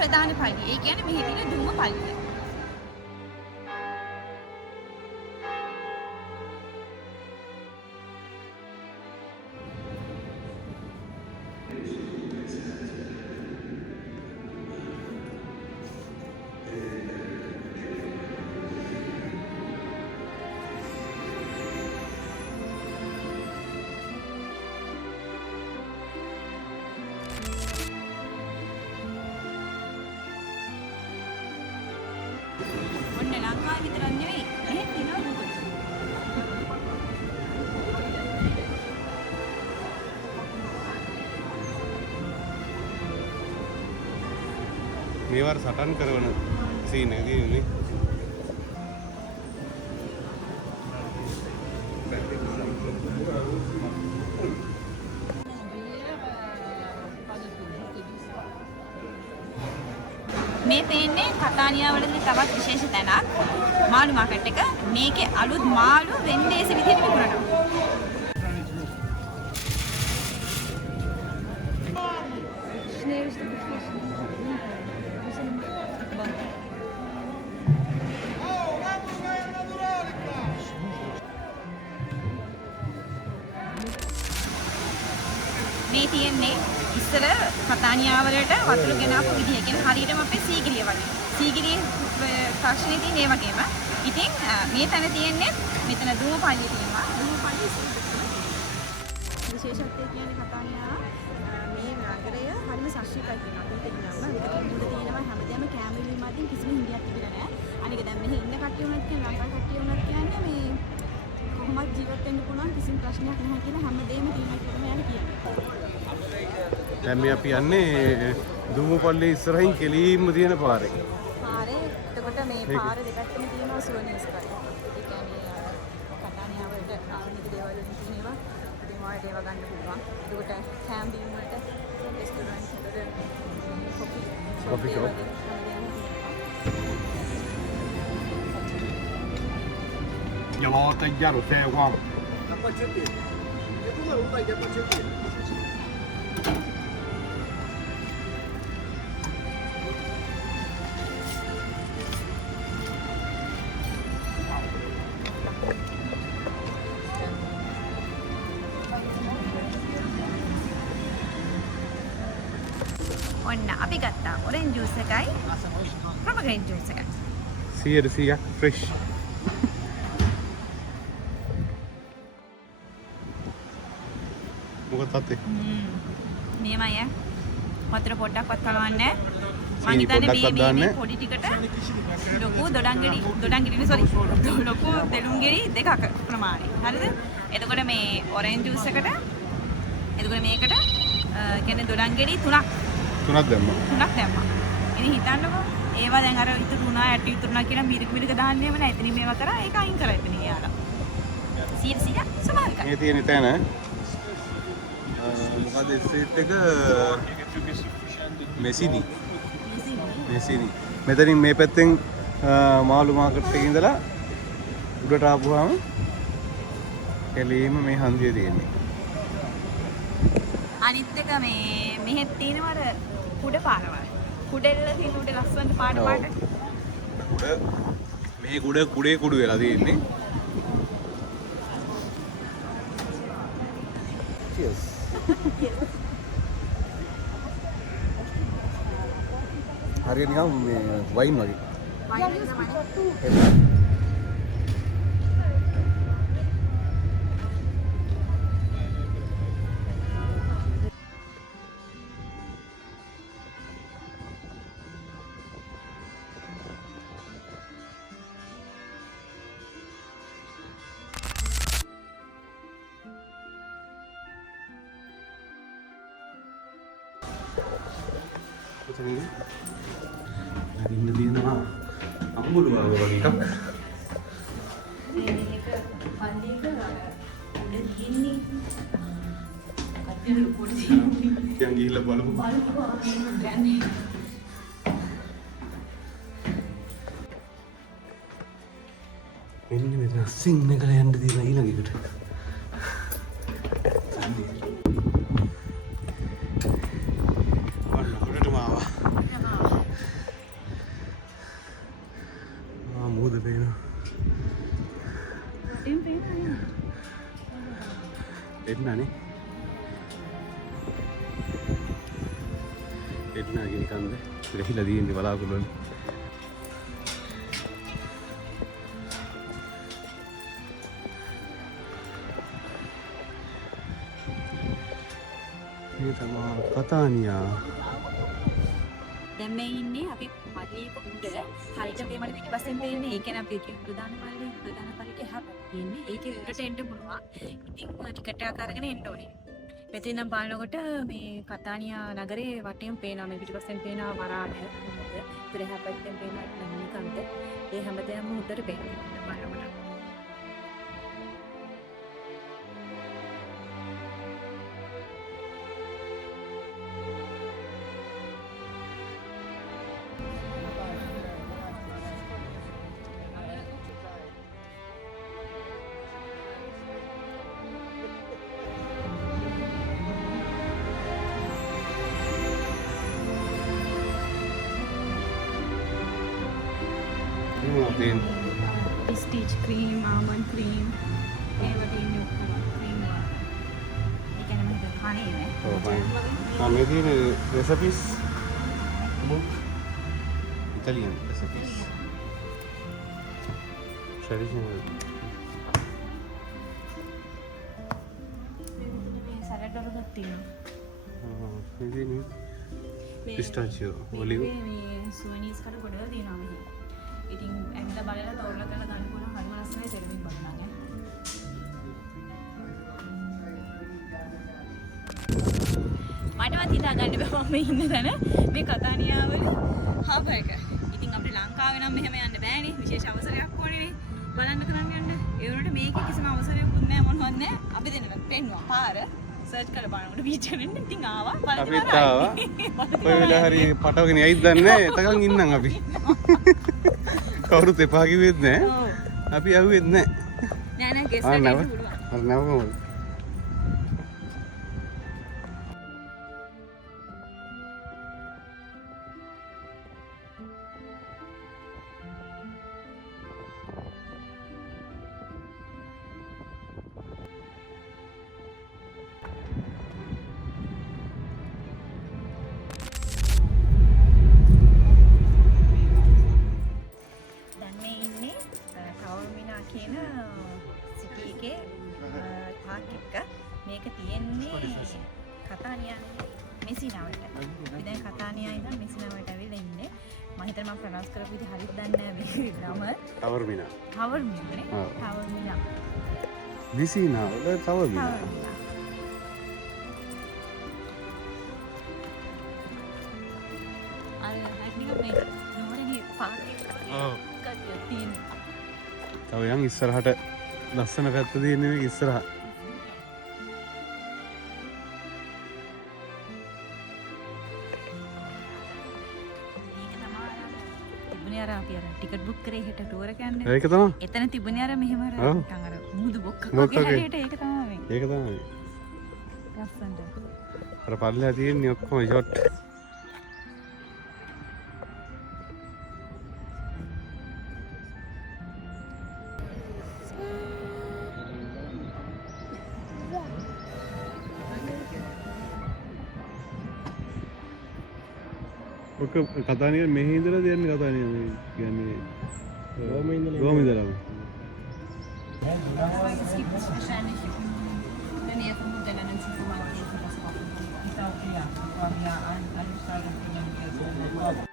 ප්‍රධාන පල්ලිය. ඒ කියන්නේ මෙහි තියෙන දුම පල්ලිය. ලංකාවේ විතරක් නෙවෙයි මෙහෙත් තියෙනවා දුක. මේ වර සටන් කරන සීන් එක තියෙන්නේ. මේ පේන්නේ කතානියා වලදී තවත් විශේෂ තැනක් මාළු මාකට් එක. මේකේ අලුත් මාළු වෙන්දේසි විදිහට විකුණනවා. මේ තියෙන්නේ ඉස්සර කතානියා වලට වතුර ගෙනාපු විදිහ. කියන්නේ හරියටම අපේ සීගිරිය වගේ. සීගිරිය තාක්ෂණයේ තියෙන ඒ වගේම. ඉතින් මේ තැන තියෙන්නේ මෙතන දුමපල්ලිය තියෙනවා. දුමපල්ලිය විශේෂත්වය කියන්නේ කතානියා මේ නගරය හරිම ශාස්ත්‍රීයයි කියනවා. අපිට කියනවා මේක මුල තියෙනවා හැමදේම කැමරේ මතින් කිසිම හිඳියක් තිබිලා නැහැ. අනික දැන් මෙහි ඉන්න කට්ටිය උනත් කියන්නේ ලංකාවේ කට්ටිය උනත් කියන්නේ මේ කොහොමද ජීවත් වෙන්න පුළුවන් කිසිම ප්‍රශ්නයක් නැහැ කියලා හැමදේම තියෙනවා කියලා යන්නේ කියන්නේ. දැන් මේ අපි යන්නේ දුමුපල්ලේ ඉස්සරහින් කෙලින්ම තියෙන පාරේ. පාරේ එතකොට මේ පාර දෙකක්ම තියෙනවා සුවනේස් කරේ. ඒ කියන්නේ කතානියා වලට ආවනික දේවල් වලින් තියෙනවා. ඉතින් ඔයාලට ඒව ගන්න පුළුවන්. එතකොට කැම්පින් වලට රෙස්ටෝරන්ට් වලට coffee shop Ja volta chiaro te uomo. ඔන්න අපි ගත්තා ඔරෙන්ජ් ජූස් එකයි ප්‍රොමග්‍රේනේට් ජූස් එකයි. 100% ෆ්‍රෙෂ්. මොකද තාත්තේ? නියමයි වතුර පොඩ්ඩක්වත් කලවන්නේ නැහැ. මං හිතන්නේ මේ පොඩි ටිකට ලොකු දොඩංගිරි සෝරි ලොකු දෙලුම්ගිරි දෙකක ප්‍රමාණය. හරිද? එතකොට මේ ඔරෙන්ජ් ජූස් එකට එතකොට මේකට කියන්නේ දොඩංගිරි තුනක් දැම්මා. ඉතින් හිතන්නකෝ ඒවා දැන් අර ඉතුරු වුණා ඇටි ඉතුරුනා කියලා මිරික දාන්නෙම නැහැ. එතනින් මේවා කරා ඒක අයින් කරා එතන යාලා. 100% ස්වභාවිකයි. මේ තියෙන තැන මොකද ස්ට්‍රීට් එක මෙසිනි. මෙතනින් මේ පැත්තෙන් මාළු මාකට් එකේ ඉඳලා උඩට ආපුවාම කෙලින්ම මේ හන්දිය තියෙන්නේ. අනිත් එක මේ මෙහෙත් තියෙනවා අර කුඩ පාරවල්. කුඩෙල්ල තියෙන උඩ ලස්සනට පාට. මේ කුඩේ වෙලා තියෙන්නේ. Cheers. හරියට නිකන් මේ වයින් වගේ. කොතනද? ඉන්න තියෙනවා අඹුළු වගේ එකක්. මේක පල්ලියක උඩ තියෙන්නේ කට්ටිය පොඩි දැන් ගිහිල්ලා බලමු. යන්නේ. මෙන්න මෙතන සිංහල යන්න තියෙන ඊළඟට. වන්නකොටම ආවා. මූද පේනවා. එන්නනේ. එන්නගේ කන්ද ගහිලා තියෙන්නේ බලාකුළු වල. මේ තමයි කතානියා. දැන් මේ ඉන්නේ අපි පල්ලියක උඩ හරියට මේ මට පිටිපස්සෙන් පේන්නේ ඒ කියන්නේ අපි ප්‍රධාන පල්ලියේ එහා තියෙන්නේ ඒකේ උඩට එන්න පුළුවන්. ඉතින් ටිකට් එකක් අරගෙන එන්න ඕනේ. මෙතන නම් බලනකොට මේ කතානියා නගරේ වටේම පේනවා මේ පිටිපස්සෙන් පේනවා වරාඩ මොකද ඉතින් එහා පැත්තෙන් පේනවා නිකන්ද ඒ හැමදේම උඩට පේනවා බලනකොට. Prestige cream, almond cream, everything new cream. You can make the honey, right? Oh, fine. Maybe the recipes. Italian recipes. Traditional. Salad වලත් තියෙනවා. Maybe pistachio, olive. මේ සුවනීස් කඩ ගොඩක් තියෙනවා මෙහි. ඉතින් ඇවිල්ලා බලලා තෝරලා කරලා ගන්න පුළුවන් හරිම ලස්සනයි සෙරමික් බලනවා. මටවත් හිතා ගන්න බෑ මම ඉන්න තැන මේ කතානියාවල හබ් එක. ඉතින් අපිට ලංකාවේ නම් මෙහෙම යන්න බෑනේ. විශේෂ අවසරයක් ඕනේනේ. බලන්න තරම් යන්න. ඒ වුණාට මේකේ කිසිම අවසරයක්වත් නැහැ මොනවත් නැහැ. අපි දෙන්න පෙන්නවා පාර සර්ච් කරලා බලනකොට බීච් එකට ඉතින් ආවා. අපිත් ආවා. කොයි වෙලාව හරි පටවගෙන යයිද දන්නේ නැහැ. එතකන් ඉන්නම් අපි. කවුරුත් එපා කිව්වෙත් නැහැ. අපි ඇහුවෙත් නැහැ. නෑ නෑ ගෙස් එකක් පුළුවන්. අර නැවකම. කියන සිටි එකේ පාක් එක මේක තියෙන්නේ කතානියානේ මෙසිනාවට. අපි දැන් කතානියා ඉඳන් මෙසිනාවට ඇවිල්ලා ඉන්නේ. මම හිතනවා මම ප්‍රොනවුන්ස් කරපු විදිහ හරියට දන්නේ නැහැ මේ නම. තවර්මිනා. තවර්මිනානේ. තවර්මිනා. මෙසිනා වල තවර්මිනා. අර හැටනික මේ නෝරනේ පාක් එක. ඔව්. කඩිය තියෙන්නේ. තව යන් ඉස්සරහට ලස්සන පැත්ත තියෙන්නේ මේක ඉස්සරහ. මේක තමයි තිබුණේ අර අපි අර ටිකට් බුක් කරේ හෙට ටුවර් එක යන්නේ. ඒක තමයි. එතන තිබුණේ අර මෙහෙම අර නිකන් අර මුහුදු බොක්කක් වගේ හැටියට ඒක තමයි මේ. ඒක තමයි. ලස්සනට. අර පල්ලෙහා තියෙන්නේ ඔක්කොම ෂොට්. ඔක කතානිය මෙහි ඉඳලා දෙන්නේ කතානිය මේ කියන්නේ රෝම ඉඳලාම Es gibt wahrscheinlich in der Nähe von Modell einen Supermarkt, die das kaufen. Ich auch, ja. Aber ja, eine Steuerung bringen wir.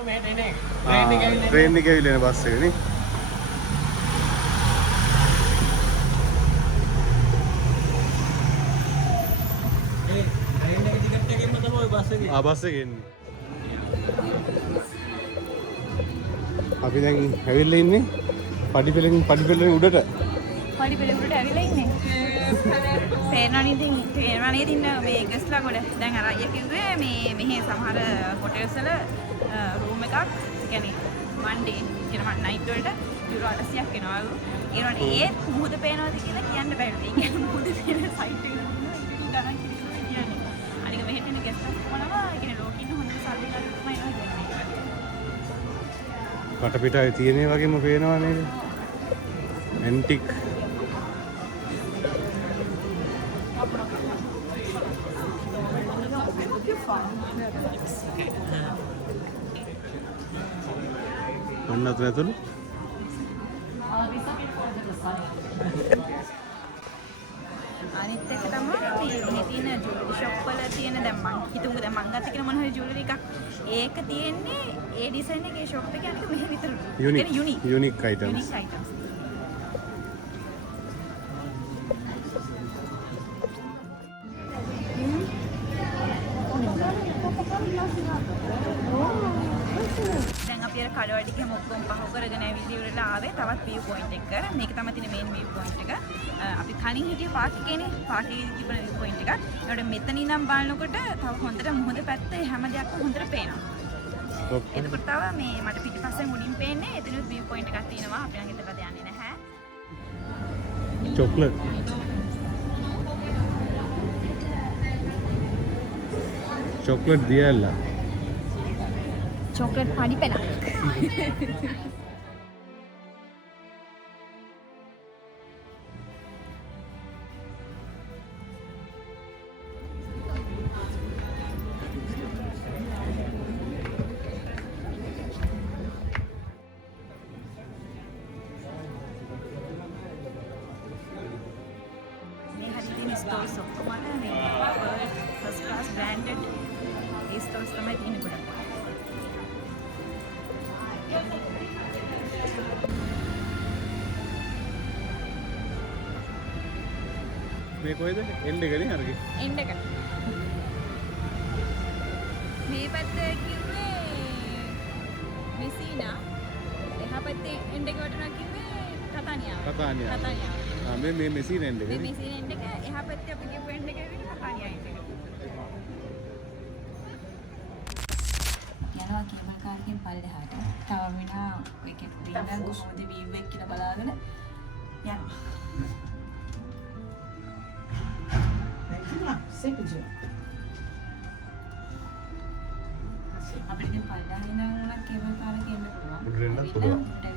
Train එක ඇවිල්ලා එන බස් එක නේ. බස් එක එන්නේ. අපි දැන් ඇවිල්ලා ඉන්නේ පඩිපෙළෙන් උඩට. පඩිපෙළ උඩට ඇවිල්ලා ඉන්නේ. පේනවා නේද ඉන්න මේ ගස්ලා ගොඩ. දැන් අර අයියා කිව්වේ මේ මෙහි සමහර හොටෙල්ස් වල රූම් එකක් කියන්නේ මන්ඩේ කියන නයිට් වලට යුරෝ 800ක් එනවලු. ඒනොට ඒ මුහුද පේනවද කියලා කියන්න බෑ. ඒ කියන්නේ මුහුද පේන සයිට් එක ගණන් කියන්නේ. අනික මෙහෙට එන ගස්ලා කොනවා කියන්නේ ලෝකෙ ඉන්න හොඳ සල්ලි ගන්න තමයි එනවා කියන්නේ. වටපිටාවේ තියෙන වගේම පේනවා නේද? ඇන්ටික් ඔන්න අතන ඇතුළේ අනිත් එක තමයි මේ තියෙන ජුවලරි ෂොප් වල තියෙන දැන් මං හිතුමුකෝ දැන් මං ගත්ත කියන මොන හරි ජුවලරි එකක් ඒක තියෙන්නේ ඒ ඩිසයින් එකේ ෂොප් එකේ අනික මෙහෙ විතරලු. Unique items. Unique items. දැන් අපි අර කඩවැඩි ගිහම ඔක්කොම පහු කරගෙන ඇවිල්ලා ඉවරලා ආවේ තවත් view point එක. මේක තමයි තියෙන main view point එක. අපි කලින් හිටිය පාක් එකේනේ පාක් එකේ තිබුණ view point එකක්. ඒකට මෙතන ඉඳන් බලනකොට තව හොඳට මුහුද පැත්තේ හැම දෙයක්ම හොඳට පේනවා. එතකොට තව මේ මට පිටිපස්සෙන් උඩින් පේන්නේ එතනත් view point එකක් තියෙනවා. අපි නම් එතනට යන්නේ නැහැ. චොක්ලට් චොක්ලට් දියල්ලා චොක්ලට් පඩි පෙනක්. මේ හදිසියේ ස්ටෝර්ස් ඔක්කොම මේ ෆස්ට් ක්ලාස් බ්‍රෑන්ඩඩ් ඒ ස්ටෝර්ස් තමයි තියෙන්නේ ගොඩක්. මේ කොහෙද එන්ඩ් එක නේ අරගේ එන්ඩ් එක මේ පැත්තේ කිව්වේ මෙසීනා එහා පැත්තේ එන්ඩ් එක වටනවා කිව්වේ කතානියා මේ මෙසීන එන්ඩ් එක මේ මෙසීන එන්ඩ් එක එහා පැත්තේ අපි කියපු එන්ඩ් එක වෙන්නේ කතානියා එන්ඩ් එක යනවා කේබල් කාර් එකෙන් පල්ලෙහාට තව විනා ඒකේ දිනන කොහොමද view එක කියලා බලාගෙන යනවා Second අපිට පල්ලෙහාට ඉඳන් කේබල් කාර් එකේ එන්න පුළුවන්.